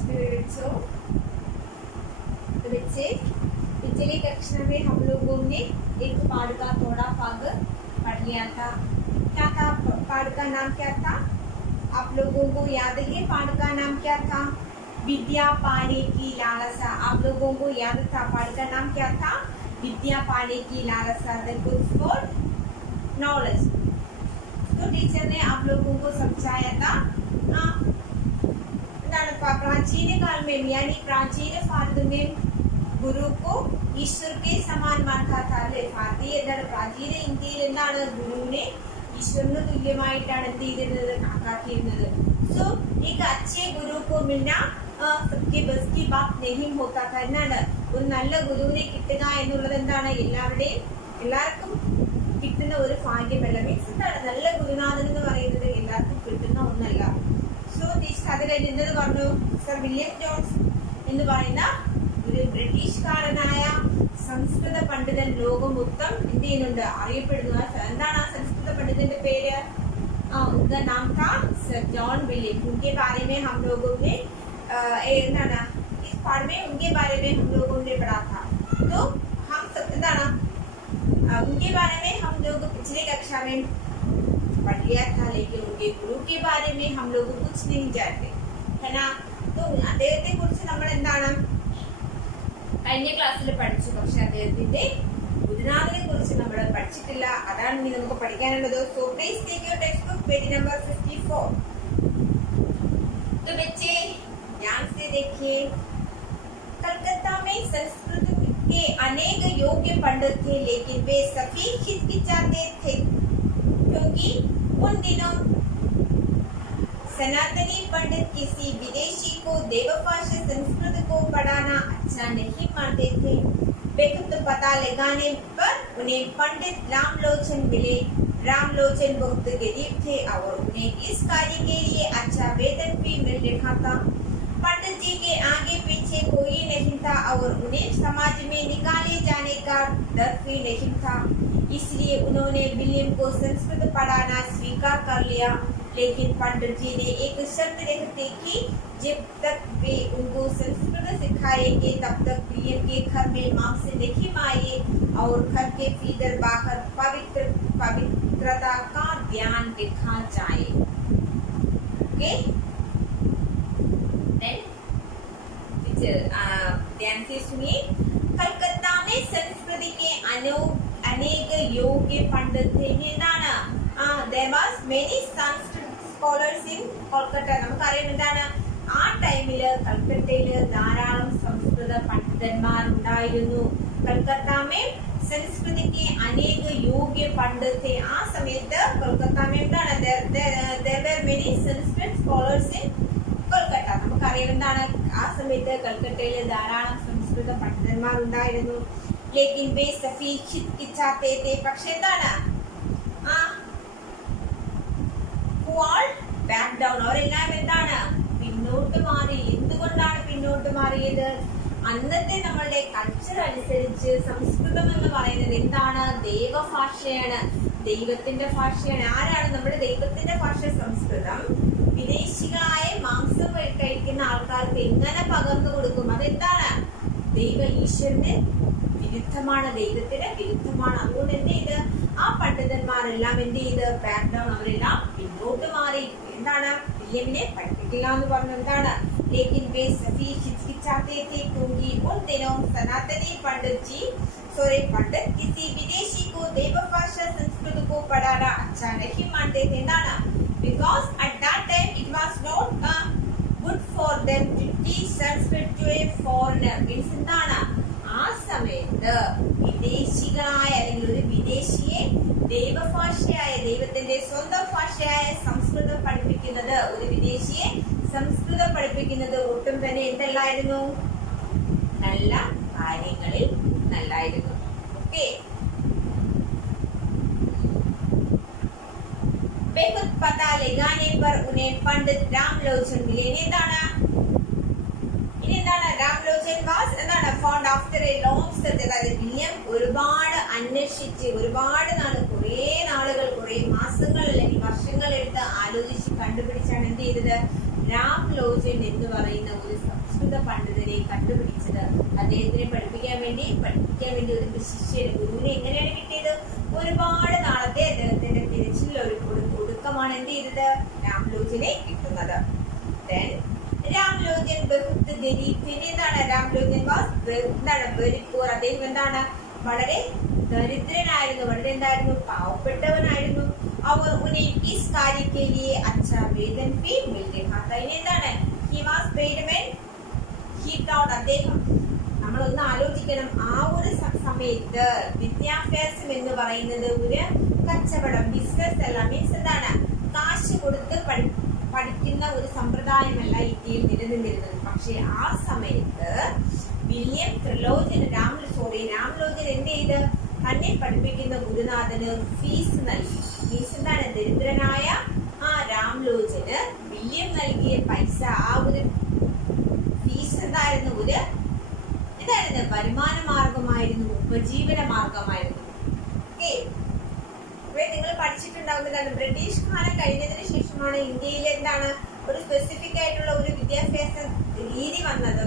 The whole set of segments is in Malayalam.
बच्चों, तो बच्चे पिछली कक्षा में हम लोगों ने एक पाठ का थोड़ा भाग पढ़ लिया था। क्या था पाठ का नाम? क्या था आप लोगों को याद है? पाठ का नाम क्या था? विद्या पाने की लालसा। आप लोगों को याद था पाठ का नाम क्या था? विद्या पाने की लालसा, द क्वेस्ट फॉर नॉलेज। तो टीचर ने आप लोगों को समझाया था प्राचीन काल में यानी प्राचीन भारत में गुरु को ईश्वर के समान मानता था अल्ले। भारतीय प्राचीन ഇന്ത്യയിൽ ഗുരുവിനെ ഈശ്വരന് തുല്യമായിട്ടാണ് എന്ത് ചെയ്തിരുന്നത്? കണക്കാക്കിയിരുന്നത്। സോ एक अच्छे गुरु को मिलना सबके बस की बात नहीं होता था। എന്നാണ് ഒരു നല്ല ഗുരുവിനെ കിട്ടുക എന്നുള്ളത് എന്താണ് എല്ലാവർക്കും കിട്ടുന്ന ഒരു ഭാഗ്യമല്ല। മീൻസ് എന്താണ് നല്ല ഗുരുനാഥൻ എന്ന് പറയുന്നത് എല്ലാവർക്കും കിട്ടുന്ന ഒന്നല്ല। സോ അത് കഴിഞ്ഞത് പറഞ്ഞു സർ വില്യം ജോൺസ് എന്ന് പറയുന്ന ഒരു ബ്രിട്ടീഷുകാരനായ സംസ്കൃത പണ്ഡിതൻ ലോകം മൊത്തം എന്ത് ചെയ്യുന്നുണ്ട്? അറിയപ്പെടുന്നു। എന്താണ് ആ സംസ്കൃത പണ്ഡിതന്റെ പേര്? उनका नाम था सर जॉन विलियम। उनके बारे में हम लोगों ने इस पाठ में उनके बारे में हम लोगों ने पढ़ा था। तो हम उनके बारे में हम लोग पिछले कक्षा में पढ़ लिया था, लेकिन उनके गुरु के बारे में हम लोग कुछ नहीं जानते है ना। तो അദ്ദേഹത്തെ കുറിച്ച് നമ്മൾ എന്താണ് കഴിഞ്ഞ ക്ലാസ്സിൽ പഠിച്ചു, പക്ഷെ അദ്ദേഹത്തിന്റെ ഗുരുനാഥനെ കുറിച്ച് നമ്മൾ പഠിച്ചിട്ടില്ല। അതാണ് ഇനി നമുക്ക് പഠിക്കാനുള്ളത്। So please take your text book page number 54। तो बच्चे ध्यान से देखिए, कलकत्ता में संस्कृत के अनेक योग्य पंडित थे, लेकिन वे सभी हिचकिचाते थे क्योंकि उन दिनों सनातनी पंडित किसी विदेशी को देवभाषा संस्कृत को पढ़ाना अच्छा नहीं मानते थे। बेखुद पता लगाने पर उन्हें पंडित रामलोचन मिले। रामलोचन बहुत गरीब थे और उन्हें इस कार्य के लिए अच्छा वेतन भी मिल रहा था। पंडित जी के आगे पीछे कोई नहीं था और उन्हें समाज में निकाले जाने का डर भी नहीं था। इसलिए उन्होंने विलियम को संस्कृत पढ़ाना स्वीकार कर लिया। लेकिन पंडित जी ने एक शर्त रखी कि जब तक वे उनको संस्कृत सिखाएंगे तब तक विलियम के घर में मांस नहीं मारे और घर के भीतर बाहर पवित्रता का ध्यान रखा जाए। ओके, ध्यान से सुनिए। कलकत्ता में संस्कृति के अनेक योग्य पंडित थे। There was many Sanskrit scholars in Kolkata. നമുക്കറിയാം എന്താണ് ആ ടൈമില് കൽക്കട്ടയില് ധാരാളം സംസ്കൃത പണ്ഡിതന്മാർ ഉണ്ടായിരുന്നു। കൽക്കത്താമേ സംസ്കൃതിക്ക് അനേക യോഗ്യ പണ്ഡിതരെ ആ സമയത്ത് കൊൽക്കത്താമേ എന്താണ് there were many Sanskrit scholars in Kolkata. നമുക്കറിയാം എന്താണ് ആ സമയത്ത് കൽക്കട്ടയില് ധാരാളം സംസ്കൃത പണ്ഡിതന്മാർ ഉണ്ടായിരുന്നു। लेकिन वे सभी हिचकिचाते थे। പക്ഷെ എന്താണ് ബാക്ക് ഡൗൺ, അവരെല്ലാം എന്താണ് പിന്നോട്ട് മാറി। എന്തുകൊണ്ടാണ് പിന്നോട്ട് മാറിയത്? അന്നത്തെ നമ്മളുടെ കൾച്ചർ അനുസരിച്ച് സംസ്കൃതം എന്ന് പറയുന്നത് എന്താണ്? ദേവഭാഷയാണ്, ദൈവത്തിന്റെ ഭാഷയാണ്। ആരാണ് നമ്മുടെ ദൈവത്തിന്റെ ഭാഷ? സംസ്കൃതം വിദേശികളായ മാംസം കഴിക്കുന്ന ആൾക്കാർക്ക് എങ്ങനെ പകർന്നു കൊടുക്കും? അതെന്താണ്? ഈശ്വരന് വിരുദ്ധമാണ്, ദൈവത്തിന് വിരുദ്ധമാണ്। അതുകൊണ്ട് എന്ത് ചെയ്ത് ആ പണ്ഡിതന്മാരെല്ലാം എന്ത് ചെയ്ത് ബാക്ക് ഡൗൺ, അവരെല്ലാം പിന്നോട്ട് മാറി। എന്താണ്? വില്യമിനെ പഠിപ്പിക്കില്ല എന്ന് പറഞ്ഞു। എന്താണ്? लेकिन वे सभी हिचकिचाते थे क्योंकि उन दिनों सनातनी पंडित किसी विदेशी को देवभाषा संस्कृत को पढ़ाना अच्छा नहीं मानते थे। എന്താണ്? Because at that time it was not good for them to teach Sanskrit to a foreigner. Means എന്താണ്? ആ സമയത്ത് വിദേശികളായ അല്ലെങ്കിൽ ഒരു വിദേശിയെ ദൈവഭാഷയായ ദൈവത്തിന്റെ സ്വന്തം ഭാഷയായ സംസ്കൃതം പഠിപ്പിക്കുന്നത്, ഒരു വിദേശിയെ സംസ്കൃതം പഠിപ്പിക്കുന്നത് ഒട്ടും തന്നെ എന്തല്ലായിരുന്നു? നല്ല കാര്യങ്ങളിൽ നല്ലായിരുന്നു। ഓക്കെ, बेखुद पता लगाने पर उन्हें पंडित रामलोचन मिले। എന്താണ് രാംലോചൻ വാസ് എന്താണ് found after A long search. അതായത് വില്യം ഒരുപാട് അന്വേഷിച്ച് ഒരുപാട് കുറെ നാളുകൾ കുറെ മാസങ്ങൾ അല്ലെങ്കിൽ വർഷങ്ങൾ എടുത്ത് ആലോചിച്ച് കണ്ടുപിടിച്ചാണ് എന്ത് ചെയ്തത്? രാംലോചൻ എന്ന് പറയുന്ന ഒരു സംസ്കൃത പണ്ഡിതരെ കണ്ടുപിടിച്ചത്. അദ്ദേഹത്തിനെ പഠിപ്പിക്കാൻ വേണ്ടി ഒരു ശിഷ്യന് ഗുരുവിനെ എങ്ങനെയാണ് കിട്ടിയത്? ഒരുപാട് നാളത്തെ അദ്ദേഹത്തിന്റെ തിരച്ചിൽ ഒരു ഒടുക്കമാണ് എന്ത് ചെയ്തത്? രാംലോചനെ കിട്ടുന്നത്. രാംലോചൻ ബഹുത്ത് ഗരീബ്. പിന്നെ എന്താണ്? രാംലോചൻ വെരി പൂർ. അദ്ദേഹം എന്താണ്? വളരെ ദരിദ്രനായിരുന്നു, വളരെ എന്തായിരുന്നു? പാവപ്പെട്ടവനായിരുന്നു. അവർ ഉന്നെ ഇസ് കാര്യക്കെ ലിയെ അച്ഛാ വേതൻ ഭി മിൽ രഹാ താ. ഇനി എന്താണ്? He was paid when he thought. അദ്ദേഹം നമ്മളൊന്ന് ആലോചിക്കണം, ആ ഒരു സമയത്ത് വിദ്യാഭ്യാസം എന്ന് പറയുന്നത് ഒരു കച്ചവടം, ബിസിനസ് അല്ല. മീൻസ് എന്താണ്? കാശ് കൊടുത്ത് പഠിക്കുന്ന ഒരു സമ്പ്രദായമല്ല ഇന്ത്യയിൽ നിലനിന്നിരുന്നത്. പക്ഷെ ആ സമയത്ത് വില്യം ത്രിലോചൻ രാംലോചൻ എന്ത് ചെയ്ത്? തന്നെ പഠിപ്പിക്കുന്ന ഗുരുനാഥന് ഫീസ് നൽകി. ഫീസ് എന്താണ്? ദരിദ്രനായ ആ രാംലോചന് വില്യം നൽകിയ പൈസ, ആ ഒരു ഫീസ് എന്തായിരുന്നു? വരുമാന മാർഗമായിരുന്നു, ഉപജീവന മാർഗമായിരുന്നു. ഓക്കെ, നിങ്ങൾ പഠിച്ചിട്ടുണ്ടാകുന്നതാണ്. ബ്രിട്ടീഷ് കാലം കഴിഞ്ഞതിന് ശേഷമാണ് ഇന്ത്യയിൽ എന്താണ് ഒരു സ്പെസിഫിക് ആയിട്ടുള്ള ഒരു വിദ്യാഭ്യാസ രീതി വന്നത്.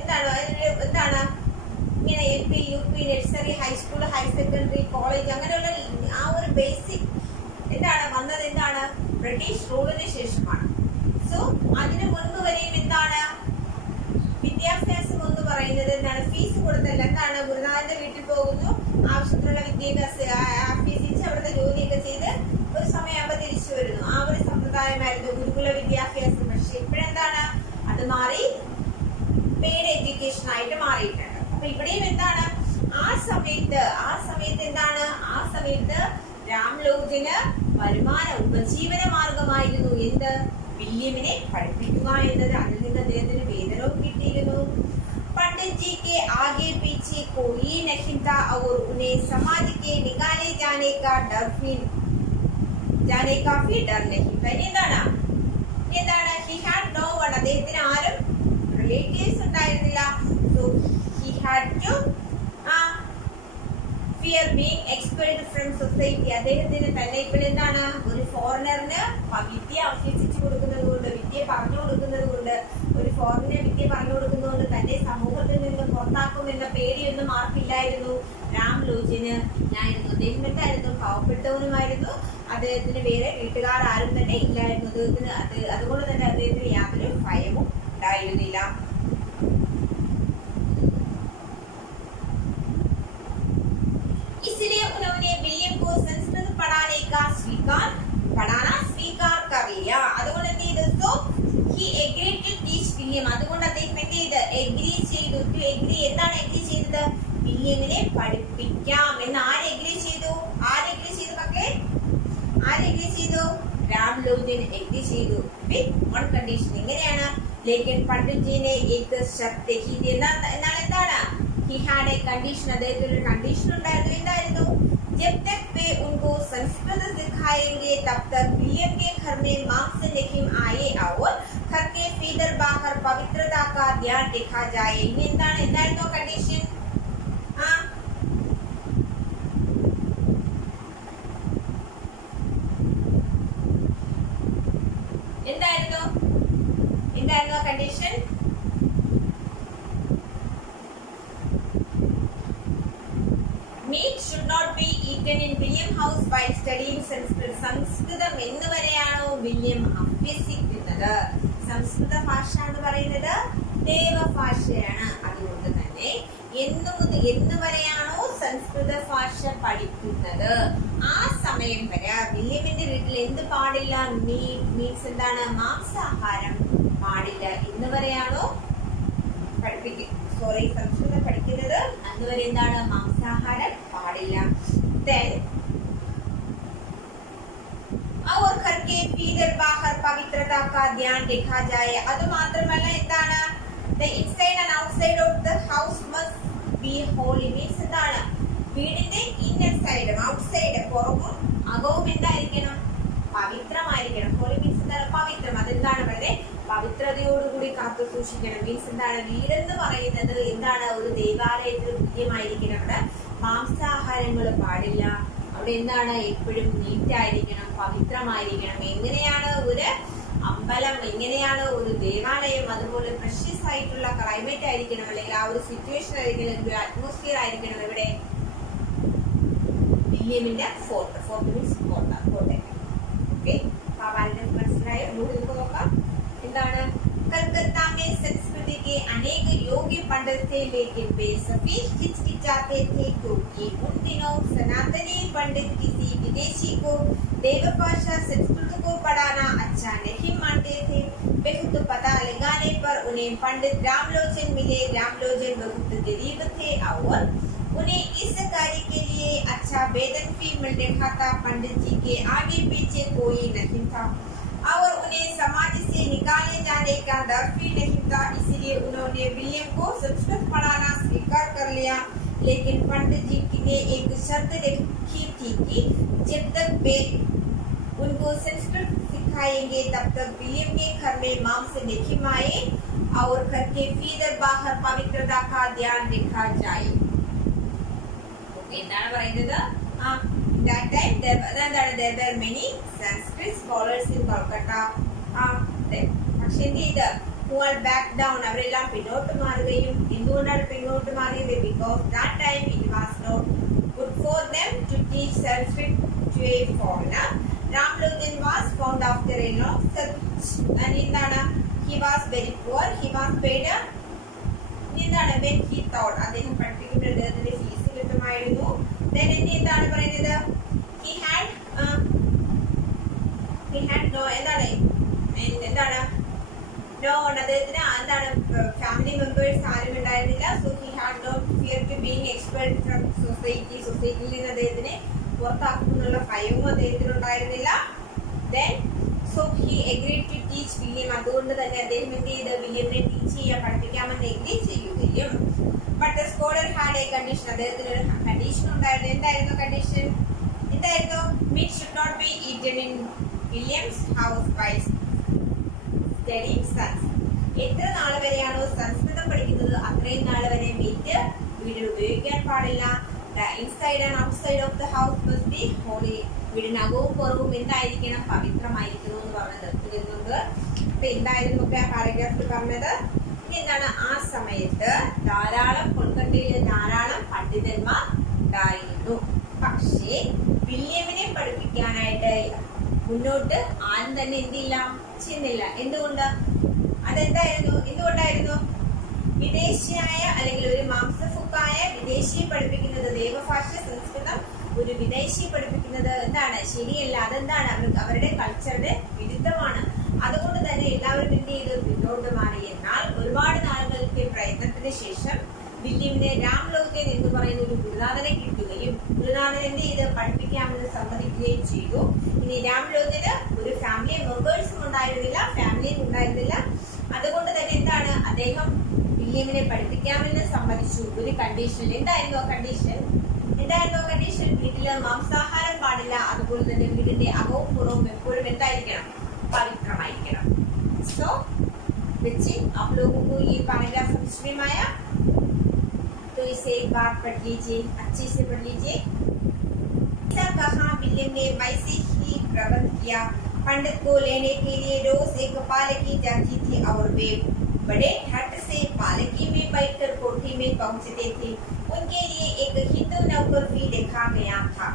എന്താണ് ഇങ്ങനെ LP, UP, nursery, high school, higher secondary, college, അങ്ങനെയുള്ള ആ ഒരു ബേസിക് വന്നത് ബ്രിട്ടീഷ് റൂളിന് ശേഷമാണ്. സോ അതിനു മുൻപ് വരെയും വിദ്യാഭ്യാസം എന്ന് പറയുന്നത് ഫീസ് കൊടുത്തല്ല. ഗുരുനാഥന്റെ വീട്ടിൽ പോകുന്നു, ആവശ്യത്തിനുള്ള വിദ്യാഭ്യാസം അഭ്യസിച്ച് അവിടുത്തെ ജോലിയൊക്കെ ചെയ്ത് ഒരു സമയമാകുമ്പോൾ തിരിച്ചു വരുന്നു. ആ ഒരു സമ്പ്രദായമായിരുന്നു ഗുരുകുല വിദ്യാഭ്യാസം. പക്ഷെ ഇപ്പോഴെന്താണ്? അത് മാറി പെയ്ഡ് എഡ്യൂക്കേഷൻ ആയിട്ട് മാറിയിട്ടുണ്ട്. അപ്പൊ ഇവിടെയും ആ സമയത്ത് ആ സമയത്ത് രാംലോചന് ഉപജീവന മാർഗമായിരുന്നു എന്ത്? വില്യമിനെ പഠിപ്പിക്കുക എന്നത്. അതിൽ നിന്ന് അദ്ദേഹത്തിന് വേതനവും കിട്ടിയിരുന്നു. पंडित जी के आगे पीछे कोई नहीं था और उन्हें समाज के निकाले जाने का भी डर नहीं था. He had no one. അദ്ദേഹത്തിന് ആരും റിലേറ്റീവ്സ് ഉണ്ടായിരുന്നില്ല. So he had to fear being expelled from society. അദ്ദേഹത്തിന് തന്നെ ഇപ്പോൾ ഒരു ഫോറിനറിന് വിദ്യ അഭ്യസിച്ചു കൊടുക്കുന്നത് കൊണ്ട്, വിദ്യ പറഞ്ഞു കൊടുക്കുന്നത് കൊണ്ട്, ഒരു ഫോറിനർ വിദ്യ പറഞ്ഞു കൊടുക്കുന്നതുകൊണ്ട് തന്നെ സമൂഹത്തിൽ നിന്ന് പുറത്താക്കുമെന്ന പേടിയൊന്നും ആർക്കില്ലായിരുന്നു? രാംലോചന് ആയിരുന്നു. അദ്ദേഹം പാവപ്പെട്ടവനുമായിരുന്നു. അദ്ദേഹത്തിന് വേറെ വീട്ടുകാർ ആരും തന്നെ ഇല്ലായിരുന്നു. അതുകൊണ്ട് തന്നെ അദ്ദേഹത്തിന് യാതൊരു ഭയവും ഉണ്ടായിരുന്നില്ല. इसलिए उन्होंने विलियम को संस्कृत पढ़ाना स्वीकार कर लिया. അതുകൊണ്ട് എന്ത് ചെയ്തു? So he agreed to teach William. അതുകൊണ്ട് അദ്ദേഹം എന്ത് ചെയ്തു? എഗ്രി ചെയ്തു. To agree എന്താണ് എഗ്രി ചെയ്തത്? വില്യമിനെ പഠിപ്പിക്കാം എന്ന്. ആര് എഗ്രി ചെയ്തു? രാംലോചൻ എഗ്രി ചെയ്തു. With one condition. എങ്ങനെയാണ്? ലേക്കിൻ പണ്ഡിറ്റ് ജി ने एक शर्त ही എന്താണ്? He had a condition. അദ്ദേഹത്തിന് ഒരു കണ്ടീഷൻ ഉണ്ടായിരുന്നു. എന്തായിരുന്നു? जब तक वे उनको संस्कृत सिखाएंगे तब तक विलियम के घर में मांस नहीं आए और घर के भीतर बाहर पवित्रता का ध्यान रखा जाए. ഇനി എന്തായിരുന്നു കണ്ടീഷൻ? എന്തായിരുന്നു condition? Meat should not be eaten in William house while studying Sanskrit. സംസ്കൃതം എന്ന് വരെയാണോ വില്യം അഭ്യസിക്കുന്നത്? സംസ്കൃത ഭാഷ എന്ന് പറയുന്നത് ദേവഭാഷയാണ്. അതുകൊണ്ട് തന്നെ എന്ന് വരെയാണോ സംസ്കൃത ഭാഷ പഠിക്കുന്നത് ആ സമയം വരെ വില്യമിന്റെ വീട്ടിൽ എന്ത് പാടില്ല? മീറ്റ്സ് മാംസാഹാരം പാടില്ല. എന്ന് വരെയാണോ സംസ്കൃതം പഠിക്കുന്നത് അതുവരെ മാംസാഹാരം പാടില്ല. Then और घर के भीतर बाहर पवित्रता का ध्यान रखा जाए. അത് മാത്രമല്ല the inside and outside of the house must be holy. means വീടിന്റെ ഇന്നർ സൈഡും ഔട്ട്സൈഡ് പുറവും അകവും എന്തായിരിക്കണം? പവിത്രമായിരിക്കണം. ഹോളി മീൻസ് പവിത്രം. വളരെ പവിത്രതയോടുകൂടി കാത്തു സൂക്ഷിക്കണം. മീൻസ് വീടെന്ന് പറയുന്നത് ഒരു ദേവാലയത്തിന് തുല്യമായിരിക്കണം. അവിടെ മാംസാഹാരങ്ങൾ പാടില്ല. അവിടെ എപ്പോഴും നീറ്റായിരിക്കണം, പവിത്രമായിരിക്കണം. എങ്ങനെയാണ് ഒരു അമ്പലം ഇങ്ങനെയാണ് ഒരു ദേവാലയം, അതുപോലെ പ്രഷ്യസ് ആയിട്ടുള്ള ക്ലൈമറ്റ് ആയിരിക്കണം, അല്ലെങ്കിൽ ആ ഒരു സിറ്റുവേഷൻ ആയിരിക്കണം, ഒരു അറ്റ്മോസ്ഫിയർ ആയിരിക്കണം ഇവിടെ വില്യമിന്റെ ഫോർട്ട് മീൻസ് കോട്ടയം. ഓക്കെ, മനസ്സിലായോ? നോക്കാം എന്താണ്. कलकत्ता में संस्कृति के अनेक योग्य पंडित थे, लेकिन वे सभी हिचकिचाते थे क्योंकि उन दिनों सनातनी पंडित किसी विदेशी को देवभाषा संस्कृत को पढ़ाना अच्छा नहीं मानते थे। बहुत पता लगाने पर उन्हें पंडित रामलोचन मिले। रामलोचन बहुत गरीब थे और उन्हें इस कार्य के लिए अच्छा वेतन भी मिल रहा था। पंडित जी के आगे पीछे कोई नहीं था और उन्हें समाज से निकाले जाने का डर भी नहीं था, इसलिए उन्होंने विलियम को संस्कृत पढ़ाना स्वीकार कर लिया। लेकिन पंडित जी ने एक शर्त रखी थी कि जब तक वे उनको संस्कृत सिखाएंगे तब तक विलियम के घर में मांस नहीं आए और घर के भीतर बाहर पवित्रता का ध्यान रखा जाए. എന്താണ് പറയുന്നത്? That time there were many Sanskrit scholars in Kolkata. പക്ഷെ എന്ത് ചെയ്ത് who back down, അവരെല്ലാം പിന്നോട്ട് മാറുകയും, എന്തുകൊണ്ടാണ് പിന്നോട്ട് മാറിയത്? Because that time it was not good for them to teach Sanskrit to a foreigner. Ramlogan was found after a long search and എന്താണ് he was very poor. He was paid എന്താണ് when he thought അദ്ദേഹം പഠിപ്പിക്കുമ്പോൾ അദ്ദേഹത്തിന്റെ ഫീസ് കിട്ടുമായിരുന്നു. Then എന്താണ് പറയുന്നത്? He had no എന്താണ് no അദ്ദേഹത്തിന് എന്താണ് ഫാമിലി മെമ്പേഴ്സ് ആരും ഉണ്ടായിരുന്നില്ല. So he had no fear to being expelled from society. സൊസൈറ്റിയിൽ നിന്ന് അദ്ദേഹത്തിനെ പുറത്താക്കുമെന്നുള്ള ഭയവും അദ്ദേഹത്തിന് ഉണ്ടായിരുന്നില്ല. Then so he agreed to teach William. അതുകൊണ്ട് തന്നെ അദ്ദേഹം എന്ത് ചെയ്ത് വില്യമിനെ ടീച്ച് ചെയ്യാൻ പഠിപ്പിക്കാമെന്ന് എഗ്രി ചെയ്യുകയും. But the scholar had a condition. അദ്ദേഹത്തിന് ഒരു കണ്ടീഷൻ ഉണ്ടായിരുന്നു. എന്തായിരുന്നു കണ്ടീഷൻ? എന്തായിരുന്നു? Meat should not be eaten in William's house by studying sons. എത്ര നാൾ വരെയാണോ സംസ്കൃതം പഠിക്കുന്നത് അത്രയും നാൾ വരെ മീറ്റ് വീട്ടിൽ ഉപയോഗിക്കാൻ പാടില്ല. Inside and outside of the house must be holy. വീടിനകവും പുറവും എന്തായിരിക്കണം? പവിത്രമായിരിക്കണം എന്ന് പറഞ്ഞ് നിർത്തുന്നുണ്ട്. അപ്പൊ എന്തായിരുന്നു ആ പാരഗ്രാഫിൽ പറഞ്ഞത്? എന്താണ്? ആ സമയത്ത് കൊൽക്കത്തയിൽ ധാരാളം പണ്ഡിതന്മാർ ഉണ്ടായിരുന്നു. പക്ഷേ വില്യമിനെ പഠിപ്പിക്കാനായിട്ട് മുന്നോട്ട് ആരും തന്നെ എന്തില്ല ചെന്നില്ല. എന്തുകൊണ്ട്? എന്തുകൊണ്ടായിരുന്നു? വിദേശിയായ അല്ലെങ്കിൽ ഒരു മാംസഫുക്കായ വിദേശിയെ പഠിപ്പിക്കുന്നത്, ദേവഭാഷ സംസ്കൃതം ഒരു വിദേശിയെ പഠിപ്പിക്കുന്നത് എന്താണ്? ശരിയല്ല. അതെന്താണ്? അവരുടെ കൾച്ചറുടെ വിരുദ്ധമാണ്. അതുകൊണ്ട് തന്നെ എല്ലാവരും എന്ത് ചെയ്തു? പിന്നോട്ട് മാറി. എന്നാൽ ഒരുപാട് നാളുകൾക്ക് പ്രയത്നത്തിന് ശേഷം വില്യമിന് രാംലോകൻ എന്ന് പറയുന്ന ഒരു ഗുരുനാഥനെ കിട്ടുകയും ഗുരുനാഥൻ എന്ത് ചെയ്ത് പഠിപ്പിക്കാമെന്ന് സമ്മതിക്കുകയും ചെയ്തു. ഇനി രാംലോകന് ഒരു ഫാമിലി മെമ്പേഴ്സും ഉണ്ടായിരുന്നില്ല. അതുകൊണ്ട് തന്നെ എന്താണ്? അദ്ദേഹം വില്യമിനെ പഠിപ്പിക്കാമെന്ന് സമ്മതിച്ചു. ഒരു കണ്ടീഷൻ. എന്തായിരുന്നു ആ കണ്ടീഷൻ? വീട്ടില് മാംസാഹാരം പാടില്ല. അതുപോലെ തന്നെ വീടിന്റെ അകവും പുറവും എപ്പോഴും എന്തായിരിക്കണം? पवित्रमाയിരിക്കണം. सो बच्चे आप लोगों को ये पैराग्राफ समझ में आया? तो इसे एक बार पढ़ लीजिए, अच्छे से पढ़ लीजिए. ऐसा कहा विलियम ने वैसे ही प्रबंध किया. पंडित को लेने के लिए रोज एक पालकी जाती थी और वे बड़े ठट से पालकी में बैठकर कोठी में पहुंचते थे. उनके लिए एक हिंदू नौकर भी देखा गया था.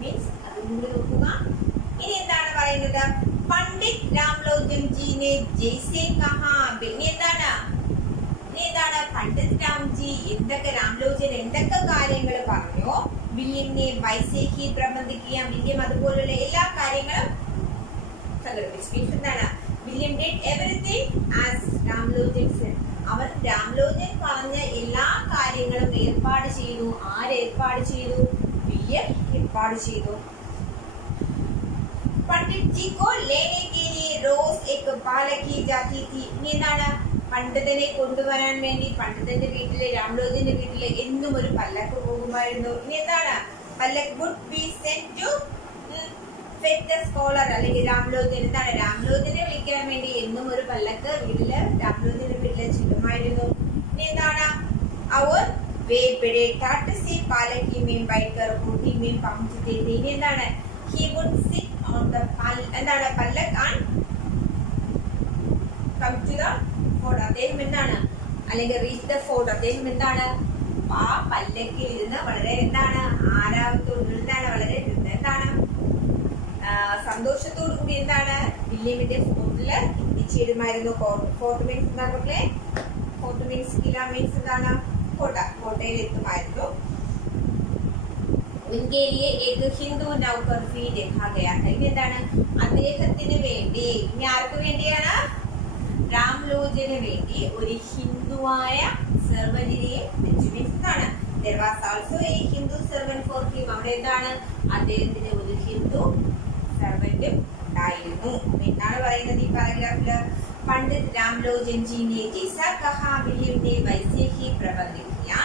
मीन्स അത് നിങ്ങൾ നോക്കുക. ഇനി എന്താണ് പറയുന്നത്? പണ്ഡിറ്റ് രാംലോചൻ ജി ने जैसे कहा. എന്താണ് പണ്ഡിറ്റ് രാംജി രാംലോചൻ എന്തൊക്കെ കാര്യങ്ങൾ പറഞ്ഞോ വില്യമിനെ വൈസേ ഹി പ്രബന്ധിക്കുക. വില്യം അതുപോലുള്ള എല്ലാ കാര്യങ്ങളും സംഘടിപ്പിച്ചു. എന്താണ്? William did everything as Ramlochan said. അവൻ രാംലോചൻ പറഞ്ഞ എല്ലാ കാര്യങ്ങളും ഏർപ്പാട് ചെയ്തു. ആരേർപ്പാട് ചെയ്തു? വില്യം ഏർപ്പാട് ചെയ്തു. पंडित जी को लेने के लिए रोज एक पालकी जाती थी. എന്താണ്? പണ്ഡിതനെ കൊണ്ടുവരാൻ വേണ്ടി പണ്ഡിതന്റെ വീട്ടിലെ രാംലോചന്റെ വീട്ടിലെ എന്നും ഒരു പല്ലക്ക് പോകുമായിരുന്നു. ഇനി എന്താണ്? പല്ലക്ക് would be sent to fetch the scholar. അല്ലെങ്കിൽ രാംലോചൻ എന്താണ്? രാംലോചനെ വിളിക്കാൻ വേണ്ടി എന്നും ഒരു പല്ലക്ക് വീട്ടില് രാംലോചന്റെ വീട്ടിലെ ചെല്ലുമായിരുന്നു. ഇനി എന്താണ്? और वे बड़े ठाट से पालकी में बैठकर कोठी में पहुंचते थे. ഇനി എന്താണ്? He would sit on the പല്ലക്ക് and come to the fort, അദ്ദേഹം എന്താണ്, അല്ലെങ്കിൽ റീച്ച് ദ ഫോർട്ട്, അദ്ദേഹം എന്താണ് ആ പല്ലക്കിൽ ഇരുന്ന് വളരെ എന്താണ് ആരാമത്തോട് എന്താണ് വളരെ എന്താണ് സന്തോഷത്തോടു കൂടി എന്താണ് വില്യമിന്റെ ഫോർട്ടില് എത്തിച്ചേരുമായിരുന്നു. ഫോർട്ട് മീൻസ് എന്താണ് മക്കളെ? ഫോർട്ട് മീൻസ് കില മീൻസ് എന്താണ് കോട്ട, കോട്ടയിൽ എത്തുമായിരുന്നു. उनके लिए एक हिंदू नौकर भी देखा गया था. ഇനി എന്താണ് അദ്ദേഹത്തിന് വേണ്ടി, ഇനി ആർക്ക് വേണ്ടിയാണ്? രാംലോചന് വേണ്ടി ഒരു ഹിന്ദുവായ സെർവന്റിനെയും എന്താണ് there was also a Hindu servant for him. അവിടെ എന്താണ് അദ്ദേഹത്തിന് ഒരു ഹിന്ദു സെർവന്റും ഉണ്ടായിരുന്നു എന്നാണ് പറയുന്നത് ഈ പാരഗ്രാഫില്. പണ്ഡിത് രാംലോചൻ ജി ने जैसा कहा विलियम ने वैसे ही प्रबंध किया.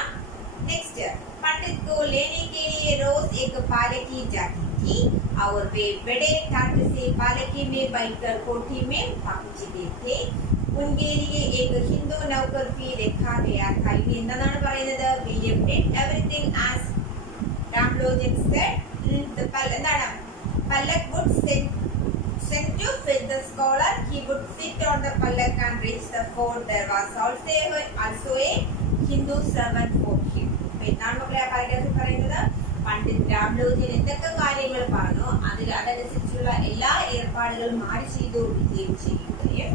नेक्स्ट, पंडित को लेने के लिए रोज एक पालकी जाती थी और वे बड़े ठाट से पालकी में बैठकर कोठी में पहुंचते थे. उनके लिए एक हिंदू नौकर भी रखा गया था. इനി എന്താണ് പറയുന്നത്? William did everything as രാംലോചൻ said. എന്താണ് പല്ലക്ക് would send to fetch the scholar. He would sit on the pallak and reach the fort. There was also a Hindu servant for him. എന്നാണ് മക്കളെ ആ പാരഗ്രാഫിൽ പറയുന്നത്? പണ്ഡിറ്റ് രാംലോചൻ എന്തൊക്കെ കാര്യങ്ങൾ പറഞ്ഞോ അതനുസരിച്ചുള്ള എല്ലാ ഏർപ്പാടുകളും ആര് ചെയ്തു? വിജയം ചെയ്യുകയും.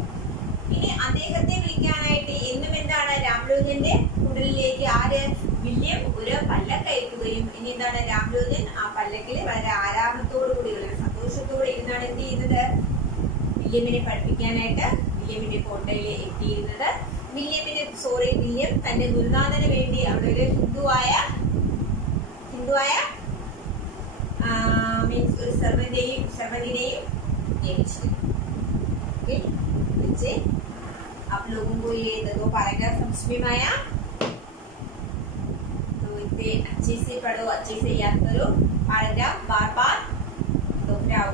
ഇനി അദ്ദേഹത്തെ വിളിക്കാനായിട്ട് എന്നും എന്താണ് രാംലോചന്റെ കുടലിലേക്ക് ആര്? വില്യം ഒരു പല്ലക്ക് അയക്കുകയും ഇനി എന്താണ് രാംലോചൻ ആ പല്ലക്കിൽ വളരെ ആരാമത്തോടു കൂടി വളരെ സന്തോഷത്തോടെ ഇരുന്നാണ് എന്ത് ചെയ്യുന്നത്? വില്യമിനെ പഠിപ്പിക്കാനായിട്ട് വില്യമിന്റെ കോട്ടയിൽ എത്തിയിരുന്നത്. വില്യം തന്റെ ഗുരുനാഥന് വേണ്ടി അവിടെ ഒരു ഹിന്ദുവായ മീൻസ് ഒരു സെർവന്റിനെയും നിയമിച്ചിരുന്നു. आप लोगों को ये दो पैराग्राफ समझ में आया? तो इसे अच्छे से पढ़ो, अच्छे से याद करो. पैराग्राफ बार बार दोहराओ.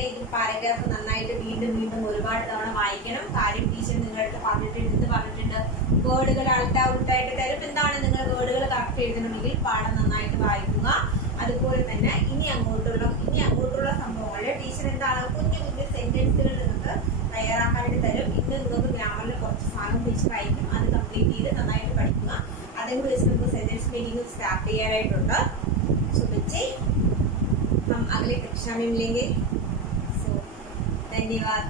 ഇത് പാരഗ്രാഫ് നന്നായിട്ട് വീണ്ടും വീണ്ടും ഒരുപാട് തവണ വായിക്കണം. കാര്യം ടീച്ചർ നിങ്ങളുടെ പറഞ്ഞിട്ടുണ്ട് വേർഡുകൾ ഉൾട്ടായിട്ട് തരും. എന്താണ് നിങ്ങൾ വേർഡുകൾ കറക്റ്റ് എഴുതണമെങ്കിൽ പാഠം നന്നായിട്ട് വായിക്കുക. അതുപോലെ തന്നെ ഇനി അങ്ങോട്ടുള്ള സംഭവങ്ങളിൽ ടീച്ചർ എന്താണ് കുഞ്ഞു സെന്റൻസുകൾ നിങ്ങൾക്ക് തയ്യാറാക്കാനായിട്ട് തരും. ഇന്ന് നിങ്ങൾക്ക് ഗ്രാമറിൽ കുറച്ച് ഭാഗം ടീച്ചർ അയക്കും. അത് കംപ്ലീറ്റ് ചെയ്ത് നന്നായിട്ട് പഠിക്കുക. അതിന് വെച്ച് നമുക്ക് സെന്റൻസ് മേക്കിംഗ് സ്റ്റാർട്ട് ചെയ്യാനായിട്ടുണ്ട്. सो बच्चे हम अगले कक्षा में मिलेंगे. धन्यवाद.